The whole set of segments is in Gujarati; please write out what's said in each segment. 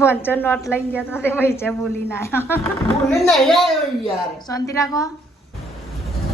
વંચન નોટ લઈને જતો તે પૈસા ભૂલી ના ભૂલી નહીં આવ્યો યાર. શાંતિ રાખો.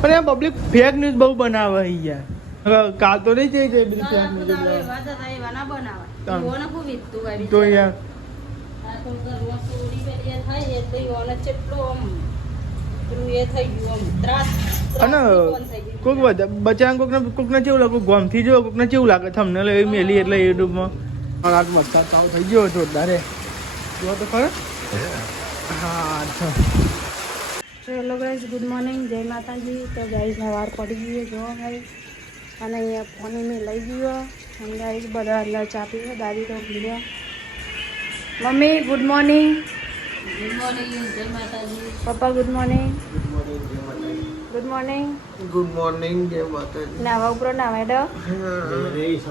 પણ આ પબ્લિક ફેક ન્યૂઝ બહુ બનાવે યાર. કાલ તો નહીં થઈ જાય બધી ફેક ન્યૂઝ તો યાર અને કોઈક બચારા કોકને કેવું લાગે ગોમથી જો કોકને કેવું લાગે તમને એવી મેલી એટલે યુટ્યુબમાં રાત મસ્તા ચાલુ થઈ ગયો જોરદાર જો તો ખરે હા. હેલો ગાઈઝ, ગુડ મોર્નિંગ, જય માતાજી. તો ગાઈઝ સવાર પડી ગઈ જો ગાઈઝ, અને અહીંયા ફોન મેં લઈ ગયો અને ગાઈઝ બધા અંદર ચા પીવો. દાદી તો પીવો. Mummy good morning. Good morning, જય માતાજી. પપ્પા good morning. Good morning. Good morning, જય માતાજી. નાવા ઉપરો નાવા ડો ગાઈઝ.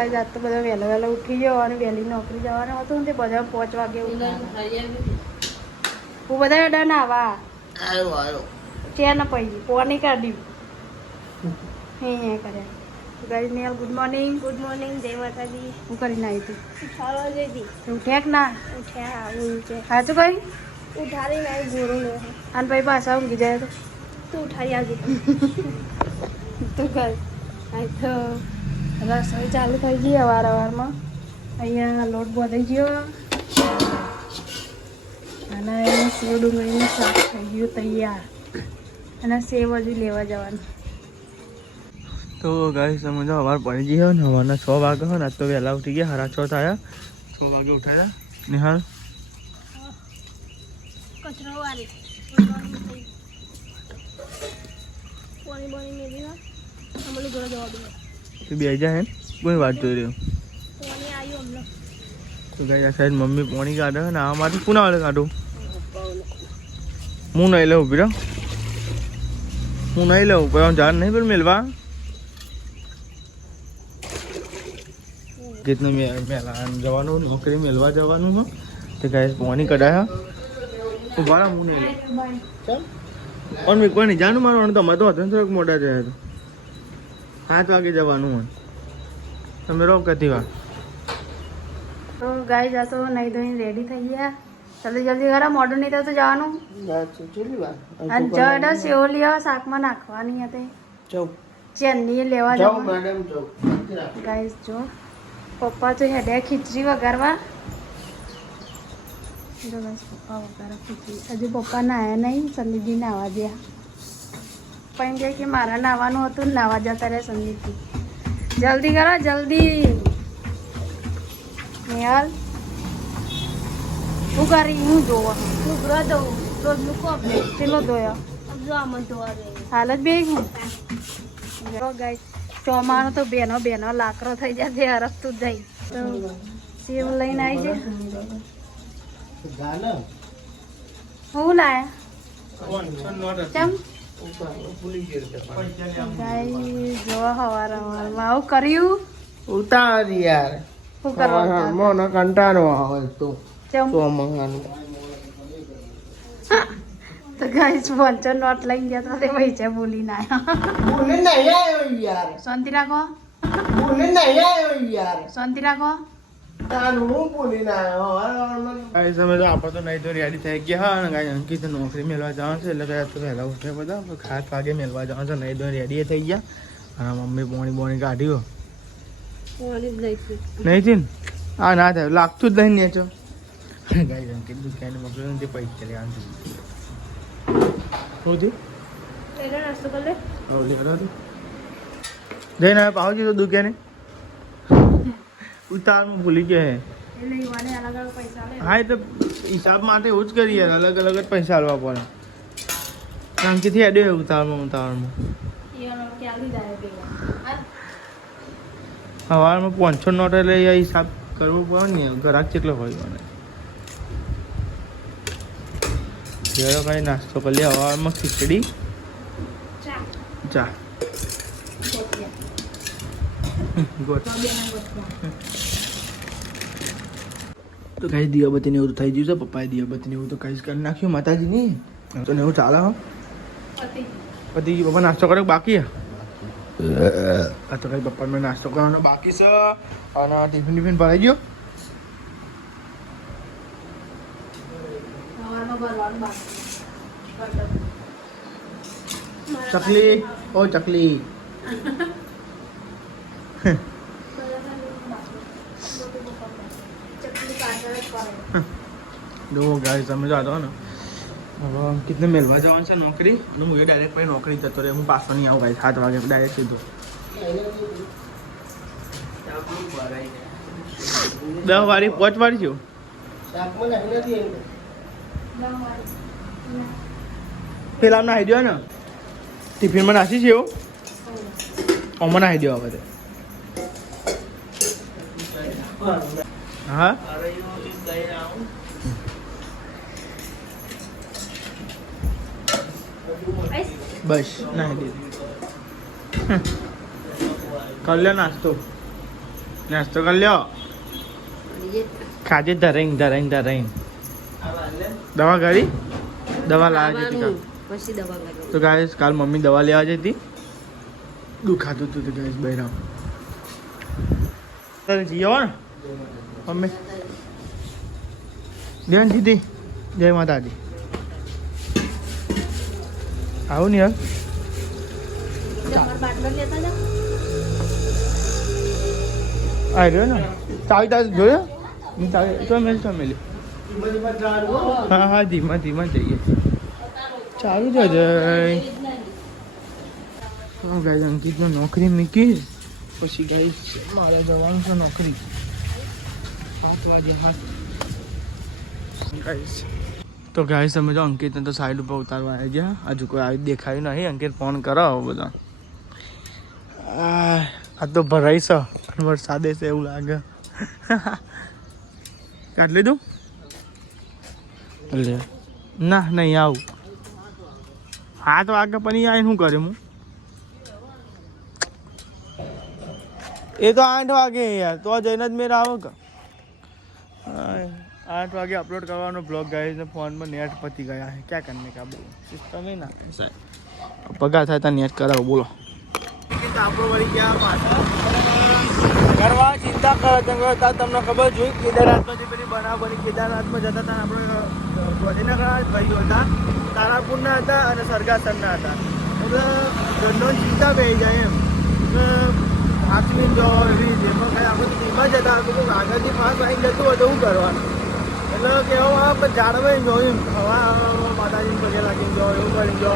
આજ તો બધા વહેલો વહેલો ઉઠી ગયો અને વહેલી નોકરી જવાનું હતું ને તે બધા 5 વાગે ઉઠ્યા. હું બધા એડા નાવા આવ્યો ચેન પડી પોની કાઢ્યું હે કર્યા. Guys nail good morning. Good morning, જય માતાજી. હું કરીને આવી તું ઉઠાડવા જઈ હતી. ઉઠ્યા કે ના ઉઠ્યા? આવું છે સાચું કઈ ઉઠાડી ના ગોરું લે અને ભાઈ પાછા ઊંઘી જાય તો તું ઉઠાડી આવજે તું કર. આ તો રસોઈ ચાલુ થઈ ગઈ અવારમાં. અહીંયા લોટ બોધાઈ ગયો અને સેવ ડુંગળીનું શાક થઈ ગયું તૈયાર અને સેવ હજુ લેવા જવાનું. તો ગાઈસ તમે જો સવાર પડી ગઈ હોય ને સવારના 6 વાગે હોય ને આજ તો વહેલા ઉઠી ગયા 6:30 થયા 6 વાગે ઉઠાયા. નિહાળ કચરો વાળી પાણી પાણી મેળવી હોય અમલી ઘરે જવા દે તું બે જાય ને કોઈ વાત જોઈ રહ્યો પાણી આવ્યું અમને. તો ગાઈસ આ સાઈડ મમ્મી પાણી કાઢે ને આ માટે કોના વાળે કાઢું હું નહીં લઉં ઉભી રહો હું નહીં લઉં કોઈ જાણ નહીં પેલું મેલવા ગીતને મેલા જવાનું નોકરી મેલવા જવાનું હોય તો ગાઈસ પાણી કઢાયા ઉભા રહો હું નહીં લઉં ઓન મેં કોઈ નહીં જાણું મારું તમારે તો હતું થોડુંક મોટા જાય તો 7 વાગે જવાનું હોય તમે રહો કતી વાર. તો ગાય જા તો નહીં ધોઈને રેડી થઈ ગયા. જલ્દી જલ્દી ખરા મોઢું નહીં થતું જવાનું. અને જડો સેવ લેવા શાકમાં નાખવાની હતી ચેન્ની લેવા જવાનું. ગાઈસ જો પપ્પા તો હેડ્યા ખીચડી વઘારવા. જો ગાઈસ પપ્પા વઘારે ખીચડી. હજુ પપ્પા નાયા નહીં, સંદીપજી નાવા ગયા. પણ કહે કે મારા નાવાનું હતું ને નાવા જતા રહે સંદીપજી. જલ્દી કરો જલ્દી. નેહલ હું કરી હું જોવા લુગડા દઉં રોજનું કોપ પેલો ધોયો હાલ જ બે હું ગાય ચોમાનો તો બેનો બેનો લાકડો થઈ જશે હરફતું જ જાય. તો સેવ લઈને આવી છે. હું લાયા ચમ ગાય જોવા હવાર હવારમાં આવું કર્યું ઉતાર યાર. શું કરવા મને કંટાળો આવે તો ચમ ચોમાહાનું. તો ગાઈસ વંચન નોટ લઈને જતો તે પૈસા ભૂલી ના ભૂલી નહીં આવ્યો યાર. શાંતિ રાખો. ભૂલી નહીં આવ્યો યાર. શાંતિ રાખો. તારું હું ભૂલી ના આવ્યો. ગાઈસ અમે તો આપણે તો નહીં તો રેડી થઈ ગયા હા અને ગાઈસ અંકિત નોકરી મેળવા જવાનું છે એટલે ગાઈસ તો વહેલા ઉઠે બધા 7 વાગે મેળવા જવાનું છે. નહીં તો રેડી થઈ ગયા અને મમ્મી પોણી કાઢ્યો નહીં થી હા ના થાય લાગતું જ નહીં નેચો. ગાઈસ અંકિત દુકાને મોકલ્યો ને તે પૈસા લેવાનું શું થયું નાસ્તો કરી લે. જઈને પાવજી તો દુકાને ઉતારનું ભૂલી ગયા હે. એટલે ઈવાને અલગ અલગ પૈસા લે. હા એટલે હિસાબ માટે એવું જ કરીએ અલગ અલગ જ પૈસા આલવા પડે. અંકિતથી હેડ્યો ઉતાવળમાં ઈવાનો ક્યાં જાય ભેગા સવારમાં 500 નોટ એટલે એ હિસાબ કરવો પડે ને ગ્રાહક કેટલો હોય મને જરા કાંઈ નાસ્તો કરી લે. સવારમાં ખીચડી ચા ગોટ તો કાંઈ દિયાબત્તીને એવું થઈ ગયું છે. પપ્પાએ દિયાબત્તીને એવું તો કાંઈ કરી નાખ્યું માતાજીની તો ને એવું ચાલે હો પતિ પપ્પા નાસ્તો કરે બાકી આ તો કઈ પપ્પા મેં નાસ્તો કરવાનો બાકી છે અને ટિફિન ભરાઈ ગયો ભરવાનું બાકી ચકલી ઓ ચકલી જો ગાઈસ તમે જાતો ને હવે અંકિતને મેળવા જવાનું છે નોકરી અને હું એ ડાયરેક્ટ પછી નોકરી જતો રહે હું પાછો નહીં આવું ગાઈસ 7 વાગે ડાયરેક્ટ સીધું 10 વાળી 5 વાળી છું શાકમાં નાખી નથી એમ. પેલા નાખી દો ને ટિફિનમાં નાખી છે એવું ઓમાં નાખી દો હવે હા બસ નાખી દીધું કર લ્યો નાસ્તો નાસ્તો કર લ્યો ખાજે ધરાઈને દવા કરી દવા લાવવા જતી પછી દવા કરી તો ગાઈસ કાલ મમ્મી દવા લેવા જતી દુખાતું હતું તો ગાઈસ બૈરામ તારે જીઓ ને મમ્મી દેવન દીદી જય માતાજી આવું ને યાર તમારા બાટલો લેતા જાઓ આ રહ્યો ને ચાવી તાર જોયો હું ચાવી તો મેલી હા હા ધીમા જઈએ ચાલુ જ ગાઈસ અંકિતને નોકરી મૂકી પછી ગાઈસ મારે જવાનું છે નોકરી 7 વાગે ગાઈસ તો ગાઈસ તમે જો અંકિતને તો સાઈડ ઉપર ઉતારવા આવી ગયા હજુ કોઈ આવી દેખાયું નહીં અંકિત ફોન કરાવો બધા આ તો ભરાઈ છે વરસાદે છે એવું લાગે કાઢ લીધું લે ના નહીં આવું 7 વાગે પણ આવીને શું કરે હું એ તો 8 વાગે યાર તો જઈને જ મેળ આવો કે 8 વાગે અપલોડ કરવાનો બ્લોગ ગાઈસ ને ફોનમાં નેટ પતી ગયા है क्या करने का बोलो सिस्टम ही ना પગાર થાય તો નેટ કરાવો બોલો આપણો વળી ક્યાં પાછા કરવા ચિંતા કરતા તમને ખબર જોઈ કેદારનાથમાં જે પેલી બનાવ બની કેદારનાથમાં જતા હતા આપણે ગાંધીનગર ભાઈઓ હતા તારાપુરના હતા અને સરગાસરના હતા એટલે ઘરનો ચિંતા બેસી જાય એમ હાથમી જો એવી જેમાં કાંઈ આપણે ધીમા જતા હતું આગળથી ફાસ્ટ આવી જતું હોય તો શું કરવાનું એટલે કહેવા પણ જાણવાય જોયું હવા માતાજીને પગે લાગીને જો એવું કરીને જો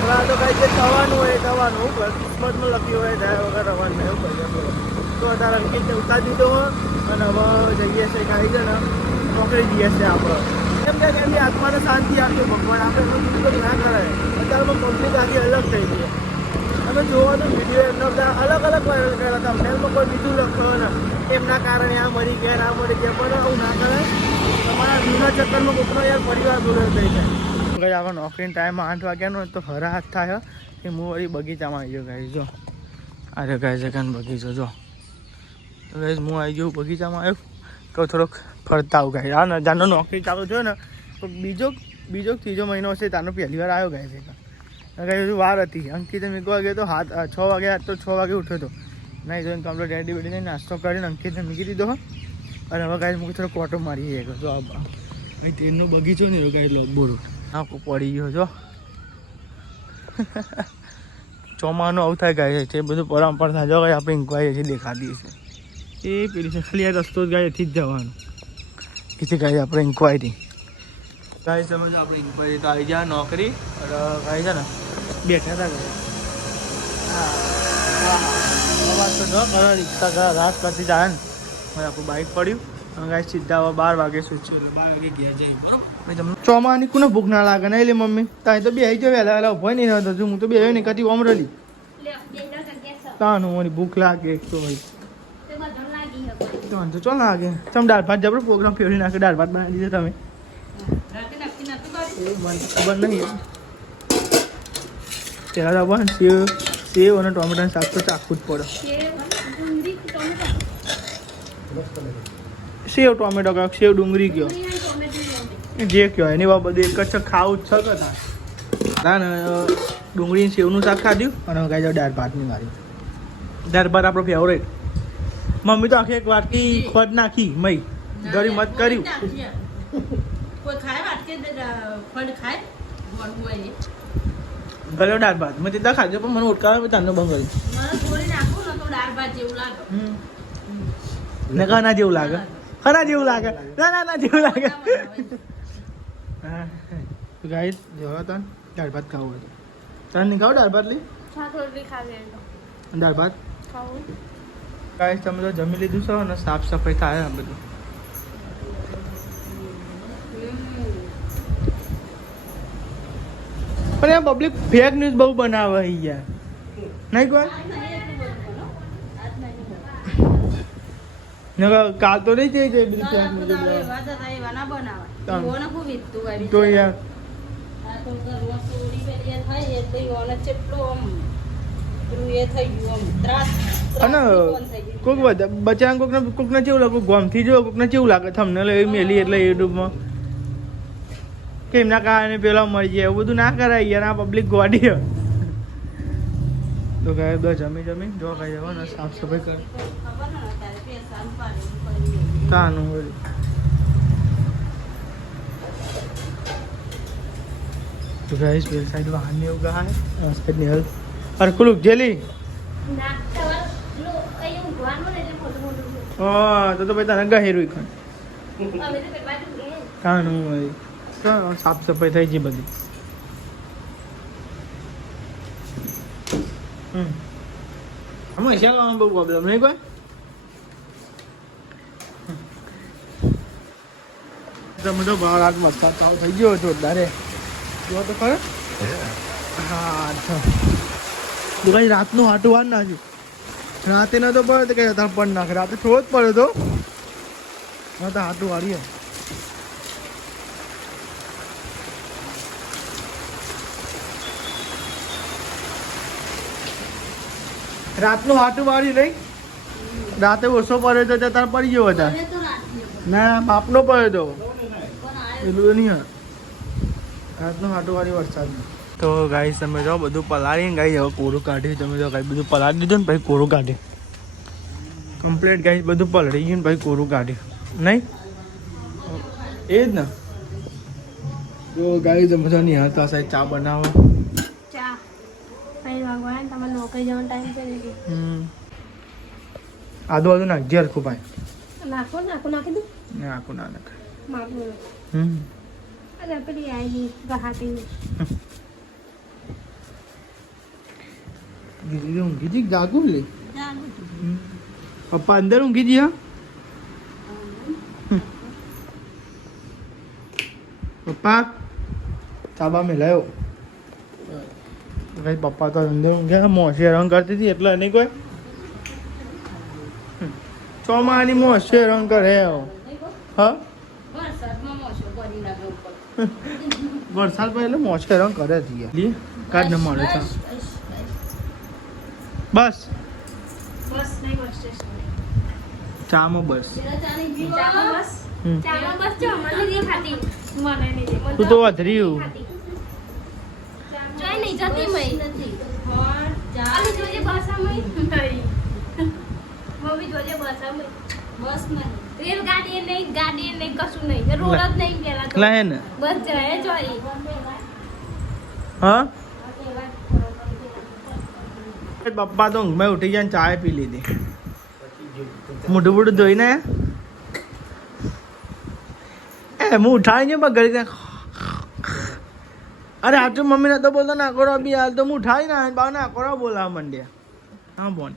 હવે આ તો કાંઈ જે થવાનું હોય થવાનું કિસ્મતમાં લખ્યું હોય જાય વગર રવાનું એવું કરી તો અત્યારે અંકિતને ઉતારી દીધો હોય અને હવે જઈએ છીએ કાંઈ છે ને નોકરી જઈએ છીએ આપણે એમ કે એમની આત્માને શાંતિ આપજો ભગવાન આપણે એનું ના કરાય અત્યારમાં પબ્લિક આખી અલગ થઈ ગઈ તમે જોવો તો વિડીયો એમના બધા અલગ વાયરલ કર્યા હતા મેલમાં કોઈ બીજું લખ્યો ને એમના કારણે આ મરી ગયા આ મરી ગયા પણ આવું ના કરાય તમારા જૂના ચક્કરમાં કોકનો યાર પરિવાર જોડે થઈ જાય આપણે નોકરીનો ટાઈમ 8 વાગ્યાનો તો હરા હાથ થાય કે હું વળી બગીચામાં આવી ગયો ગાઈસ જો અરે ગાઈસ કાન બગીચો જો તો ગાઈસ હું આવી ગયો બગીચામાં આવ્યો તો થોડોક ફરતા આવું ગાઈસ આ જાનો નોકરી ચાલુ થયો ને તો બીજો ત્રીજો મહિનો હશે તાનો પહેલી વાર આવ્યો ગાઈસ ગાઈસ વાર હતી અંકિત મૂકવા ગયો તો 6 વાગે તો 6 વાગે ઉઠ્યો હતો નહીં જોઈને કમ્પ્લીટ રેડી બેડીને નાસ્તો કરીને અંકિતને મૂકી દીધો અને હવે ગાઈસ મૂકી થોડો કોટો મારી ગયો જો આ ટ્રેનનો બગીચો ને ગાઈસ બોરું હા પડી ગયો છો ચોમાનું આવું થાય ગાય છે એ બધું પરંપરા થાય જો ગાય આપણે ઇન્કવાયરી છે દેખાતી છે એ પેલી છે ખાલી આ રસ્તો જ ગાયથી જ જવાનું એથી ગાય આપણે ઇન્કવાયરી ગાય સમજો આપણે ઇન્કવાયરી તો આવી જાય નોકરી અને ગાય છે ને બેઠા હતા ગાય હા તો જો ઘરે રિક્ષા રાત કરતી જાય ને હવે આપણું બાઇક પડ્યું ગાય સીધા 12 વાગે સૂચ્યું એટલે 12 વાગે ગયા જાય બરોબર તમને ચોમાની કોને ભૂખ ના લાગે ને એટલે મમ્મી તાય તો બે આવી જાય વહેલા ઉભો નહીં રહેતો હું તો બે નહીં કદી ઓમરેલી તાનું મને ભૂખ લાગે તો હોય તો ચો લાગે તમે દાળ ભાત જબરો પ્રોગ્રામ ફેરવી નાખે દાળ ભાત બનાવી દીધો તમે ખબર નહીં પેલા તો બન સેવ અને ટોમેટાનું શાક તો ચાખવું જ પડે સેવ ટોમેટો કયો સેવ ડુંગળી કયો જે કયો એની બાબત એક જ ખાવું જ છે ના ને ડુંગળી સેવનું શાક ખાધું અને ગાય જાવ દાળ ભાતની મારી દાળ ભાત આપણો ફેવરેટ મમ્મી તો આખી એક વાટકી ખોટ નાખી મય ગરી મત કર્યું કોઈ ખાય વાટકે ફળ ખાય ગોળ હોય એ ગયો દાળ ભાત મેં ત્યાં ખાધો પણ મને ઉટકાવે તાનો બંધ કર્યું મને થોડી નાખું ને તો દાળ ભાત જેવું લાગે ને ખાના જેવું લાગે ખરા જેવું લાગે ના જેવું લાગે હા ગાઈસ જો તન દાળ ભાત ખાવું હોય તન નહીં ખાવ દાળ ભાત લી શાક રોટલી ખાવી દાળ ભાત ખાવું ગાઈસ તમે તો જમી લીધું છે ને સાફ સફાઈ થાય બધું પણ આ પબ્લિક ફેક ન્યૂઝ બહુ બનાવે યાર નહીં કોઈ કાલ તો નહીં જઈ જાય બધી ફેક ન્યૂઝ તો યાર અને કોઈક બચ્ચા કોકને કેવું લાગે ગોમથી જો કોકને કેવું લાગે તમને એવી મેલી એટલે યુટ્યુબમાં કે એમના કારણે પેલા મળી જાય એવું બધું ના કરાય યાર આ પબ્લિક ગોડી તો કહે બસ જમી જો ખાઈ જવા ને સાફ સફાઈ કરી તાનું હોય તો ગાઈસ પેલી સાઈડ વાહન ને એવું ગાય સાઈડ ની હેલ્પ હરખુલુક જેલી હા તો ભાઈ તને ગહેરું ખાન કાનું હોય સાફ સફાઈ થઈ ગઈ બધી હંમેશા બહુ પ્રોબ્લેમ નહીં કોઈ તમે તો બહાર આગ વરસાદ ચાલુ થઈ ગયો જોરદાર જો તો ખરો હા દુકાન રાતનું હાટું વાર નાખ્યું રાતે નતો પડે તો કઈ અત્યારે પણ નાખે રાતે થોડો જ પડે તો હાટું વાળીએ રાતનું હાટું વાળી નહીં રાતે ઓછો પડે તો તાર પડી ગયો હતા ના બાપનો પડ્યો તો એટલું નહીં રાતનું હાટું વાળી વરસાદ તો ગાઈસ તમે જો બધું પલાળીને ગાઈ હવે કોરું કાઢ્યું તમે જો ગાઈ બધું પલાળી દીધું ને પછી કોરું કાઢ્યું કમ્પ્લીટ ગાઈસ બધું પલળી ગયું ને પછી કોરું કાઢ્યું નહીં એ જ ને તો ગાઈસ તમે જો નહીં હતા સાહેબ ચા બનાવો ચા ભાઈ ભગવાન તમારે નોકરી જવાનો ટાઈમ કરી દીધો આદુ નાખજે હરખું ભાઈ નાખી દઉં નાખું ના નાખ માપનું અરે પેલી આવી ગહાતી ઊંઘી જી જાગું લે પપ્પા અંદર ઊંઘી જી હા પપ્પા ચાબા મેલાયો ભાઈ પપ્પા તો અંદર ઊંઘ્યા મોસે રંગ કરતી હતી એટલે નહીં કોઈ ચોમાની મોસે રંગ કરે હા વરસાદ પડે એટલે મોસે રંગ કરે છે કાઢ ન મળે છે બસ બસ નહીં બસ સ્ટેશન ચામાં બસ ચામાં બસ જો મને નહીં ખાતી મને નહીં તું તો વધર્યું જોઈ નહીં જતી મય નથી અને જોજે બસામય નહીં મમ્મી જોજે બસામય બસ નહીં રેલગાડી નહીં ગાડી નહીં કશું નહીં રોડ જ નહીં પેલા તો લાય ને બસ જાય જોઈ હા પપ્પા તો ઊંઘમાં ઉઠી ગયા ને ચા પી લીધી મોઢું મોઢું ધોઈને હું ઉઠાડી ને ઘરે અરે હાચું મમ્મી ને તો બોલતો ના કરો બી હાલ તો હું ઉઠાડી ના બા ના કરો બોલાવા માંડ્યા હા બોન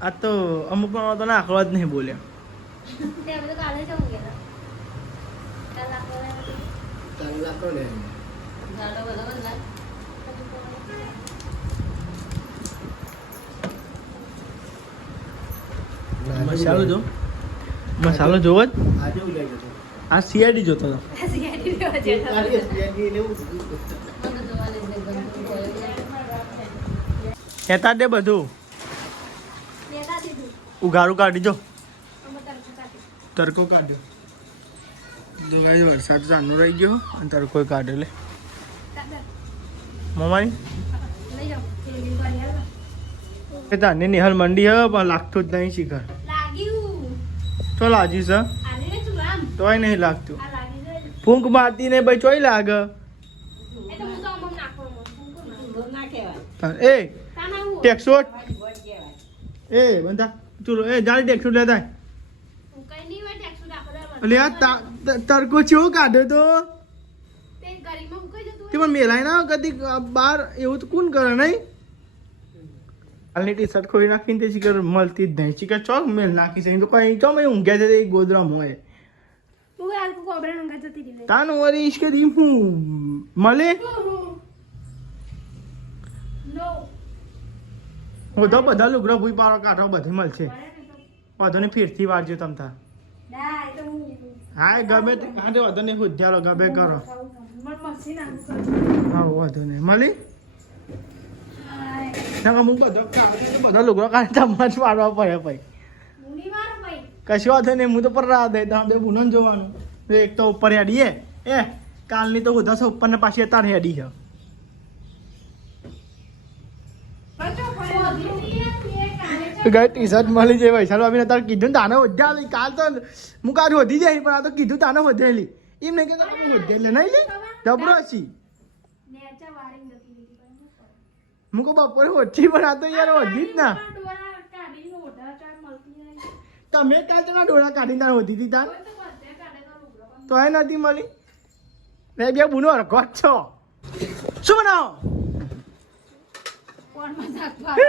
આ તો અમુક તો ના આકડવા જ નહીં બોલ્યા કાલે જવું ગયા મસાલો જો મસાલો જોવો જ આ સીઆઈડી જોતો હતો કહેતા દે બધું ઉઘાડું કાઢી જો તડકો કાઢ્યો જો ગાઈ વરસાદ ચાલુ રહી ગયો અને તડકો કાઢ્યો લે મમ્માની તાની નિહાલ મંડી હવે પણ લાગતું જ નહીં શીખર લાગ્યું ચો લાજી સર આ આમ તોય નહીં લાગતું. આ લાગી જાય ફૂંક મારતી ને ભાઈ ચોય લાગે. એ તો હું તો આમ નાખો એ તાના હું ટેક્સોટ એ બંધા ચલો એ જાળી ટેક્સોટ લેતા આય. હું કઈ નહીં હોય ટેક્સ નાખો એટલે આ તડકો ચેવો કાઢ્યો તો તે ગરીમાં હું કઈ જતું તે પણ મેલાય ના કદી બાર એવું તો કોણ કરે નહીં. હાલની ટી શર્ટ ખોઈ નાખીને તે શીખર મળતી જ નહીં. શીખર ચોક મેલ નાખી છે તો કઈ ચો મેં ઊંઘ્યા છે એ ગોદરામ હોય હું યાર કોબરા નંગા જતી રહી તાનું વરી કે દી હું મળે નો હું તો બધા લુગડા ભૂઈ પાડો કાઢો બધી મળશે. વાંધો નહીં ફીરથી વાળજો તમ તાર. ના એ તો હું હા ગમે તે કાઢે વાંધો નહીં હુદ્યારો ગમે કરો. મન મશીન આવું હા વાંધો નહીં મળી ના હું બધો કાઢે બધા લુગડા કાઢે તમારે જ પાડવા પડે ભાઈ. મુની માર ભાઈ કશું વાંધો નહીં હું તો પર રાહ દે તમે બે બુનન જોવાનું. એક તો ઉપર હેડીએ એ કાલની તો બધા ઉપર ને પાછી અત્યારે હેડી છે. ગાય ટી શર્ટ મળી જાય વૈશાલ ભાભીને તારે કીધું ને તાને વધ્યા લઈ કાલ તો હું કાલ વધી જાય પણ આ તો કીધું તાને વધેલી એમ નહીં કે તમે વધેલી નહીં લે ડબરો છી નેચા વારી નથી લીધી હું કહું બપોરે ઓછી પણ આ તો યાર વધી જ ના ડોરા કાઢીને ઓઢા ચાર મળતી નહીં તમે કાલ તેના ડોળા કાઢીને તારે વધી હતી તાર તો બધે કાઢે તો લુગડા તો એ નથી મળી ને બે બુનો હરખો જ છો શું બનાવો કોણ મજાક પાડે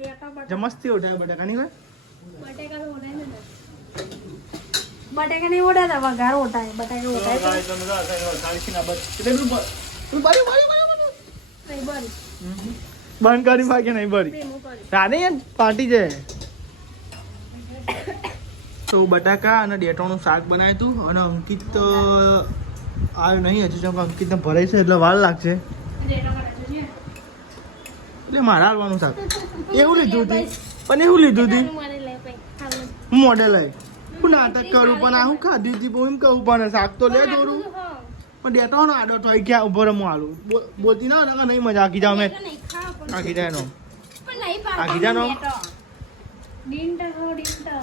બેટા જે મસ્તી ઉઠાય બટાકા નહીં હોય બટેકા તો ઓઢાય ને બટેકા નહીં ઓઢાતા વઘાર ઓઢાય બટેકા ઓઢાય તો નહીં બરી બંધ કરી પાકે નહીં બરી પ્રેમો કરી રાને યાર પાર્ટી છે તો બટાકા અને ડેટોનું શાક બનાવ્યું હતું અને અંકિત તો આવ્યો નહીં હજુ જેમ અંકિતને ભરાય છે એટલે વાર લાગશે રેડો કરે છે એટલે મારા હાલવાનું શાક એવું લીધું હતું પણ એવું લીધું હતું મારે લે પઈ ખાવું હું મોડેલ આવી હું નાટક કરું પણ આ હું ખાધી હતી પણ એમ કહું પણ શાક તો લે દોરું પણ ડેટોનો આડો થઈ ગયા ઉભો રહે હું આલું બોલતી ના નકા નહીં મજા આખી જાવ મેં નહીં ખાવ પણ આખી જાય નો પણ નહીં આ કીધાનો? ડીંટર હો ડીંટર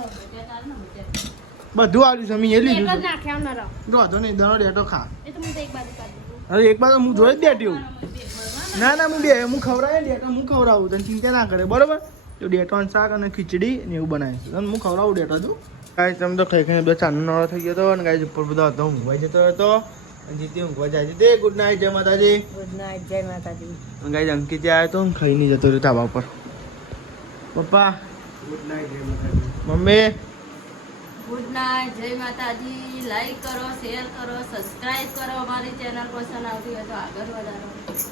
બધું આવ્યું છે મેં એ લીધું એટલો જ હતું. નાખ્યા નરો વાંધો નહીં દરો ડેટો ખા એ તો હું તો એક બાજુ કાઢી દઉં અરે એક બાજુ હું જોઈ જ બેઠી હું ના ના હું ખવડાવે ડેટો હું ખવડાવું તને ચિંતા ના કરે બરોબર તો ડેટોનું શાક અને ખીચડી ને એવું બનાવીશું તને હું ખવડાવું ડેટો તું કાંઈ તમે તો ખાઈ ખાઈને બધો ચાંદનો નળો થઈ ગયો હતો અને કાંઈ ઉપર બધો હતો ઊંઘવાઈ જતો હતો અને જીતી ઊંઘવા જાય છે તે ગુડ નાઇટ જય માતાજી ગુડ નાઇટ જય માતાજી. અને કાંઈ અંકિત આવ્યો તો ખાઈ નહીં જતો રહ્યો ધાબા પર પપ્પા ગુડ નાઇટ જય માતાજી મમ્મી ગુડ નાઇટ જય માતાજી. લાઈક કરો, શેર કરો, સબસ્ક્રાઇબ કરો. અમારી ચેનલ પસંદ આવતી હોય તો આગળ વધારો.